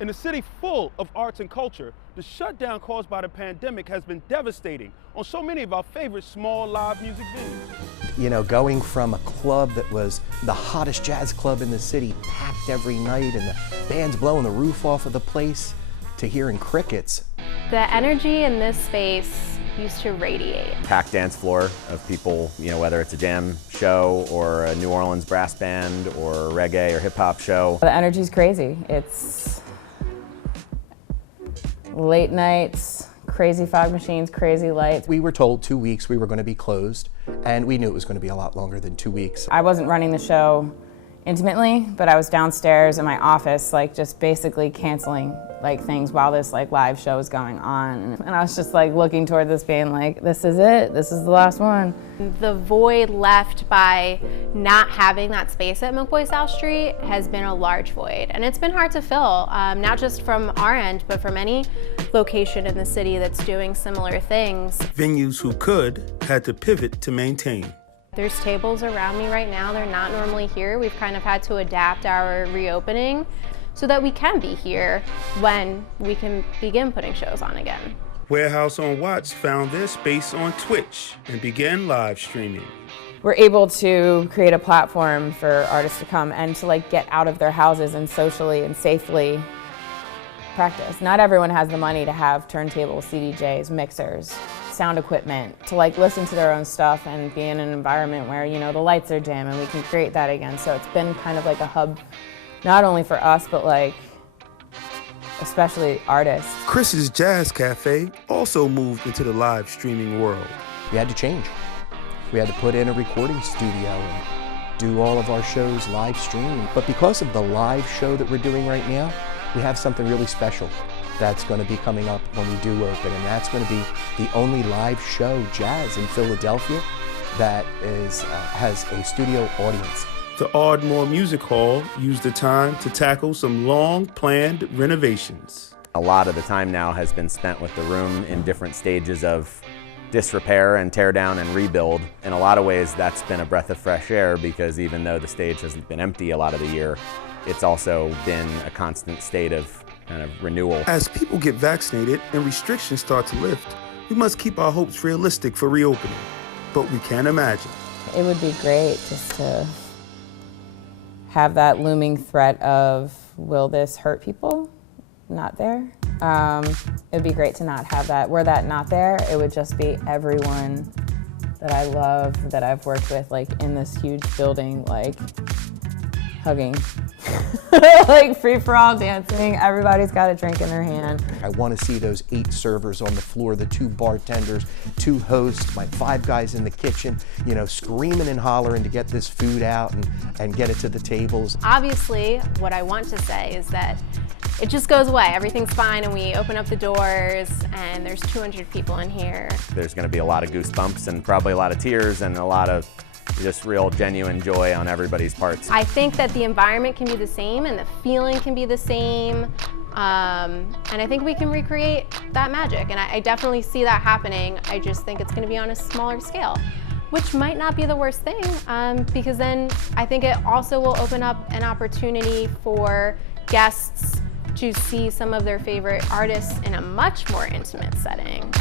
In a city full of arts and culture, the shutdown caused by the pandemic has been devastating on so many of our favorite small live music venues. You know, going from a club that was the hottest jazz club in the city, packed every night, and the band's blowing the roof off of the place, to hearing crickets. The energy in this space used to radiate. Packed dance floor of people, you know, whether it's a jam show or a New Orleans brass band or a reggae or hip hop show. The energy's crazy. It's late nights, crazy fog machines, crazy lights. We were told 2 weeks we were going to be closed, and we knew it was going to be a lot longer than 2 weeks. I wasn't running the show intimately, but I was downstairs in my office, like just basically canceling like things while this like live show was going on. And I was just like looking toward this being like, this is it, this is the last one. The void left by not having that space at McCoy South Street has been a large void. And it's been hard to fill, not just from our end, but from any location in the city that's doing similar things. Venues who could had to pivot to maintain. There's tables around me right now. They're not normally here. We've kind of had to adapt our reopening so that we can be here when we can begin putting shows on again. Warehouse on Watts found their space on Twitch and began live streaming. We're able to create a platform for artists to come and to like get out of their houses and socially and safely practice. Not everyone has the money to have turntables, CDJs, mixers, sound equipment, to like listen to their own stuff and be in an environment where, you know, the lights are dim and we can create that again. So it's been kind of like a hub, not only for us, but like, especially artists. Chris's Jazz Cafe also moved into the live streaming world. We had to change. We had to put in a recording studio and do all of our shows live stream. But because of the live show that we're doing right now, we have something really special that's going to be coming up when we do open, and that's going to be the only live show jazz in Philadelphia that has a studio audience. The Ardmore Music Hall used the time to tackle some long-planned renovations. A lot of the time now has been spent with the room in different stages of disrepair and tear down and rebuild. In a lot of ways, that's been a breath of fresh air, because even though the stage has been empty a lot of the year, it's also been a constant state of kind of renewal. As people get vaccinated and restrictions start to lift, we must keep our hopes realistic for reopening. But we can't imagine. It would be great just to have that looming threat of, will this hurt people? Not there. It would be great to not have that. Were that not there, it would just be everyone that I love, that I've worked with, like in this huge building, like hugging. Like free-for-all dancing, everybody's got a drink in their hand. I want to see those 8 servers on the floor, the 2 bartenders, 2 hosts, my 5 guys in the kitchen, you know, screaming and hollering to get this food out and get it to the tables. Obviously, what I want to say is that it just goes away. Everything's fine and we open up the doors and there's 200 people in here. There's going to be a lot of goosebumps and probably a lot of tears and a lot of just real genuine joy on everybody's parts. I think that the environment can be the same and the feeling can be the same, and I think we can recreate that magic, and I definitely see that happening. I just think it's going to be on a smaller scale, which might not be the worst thing, because then I think it also will open up an opportunity for guests to see some of their favorite artists in a much more intimate setting.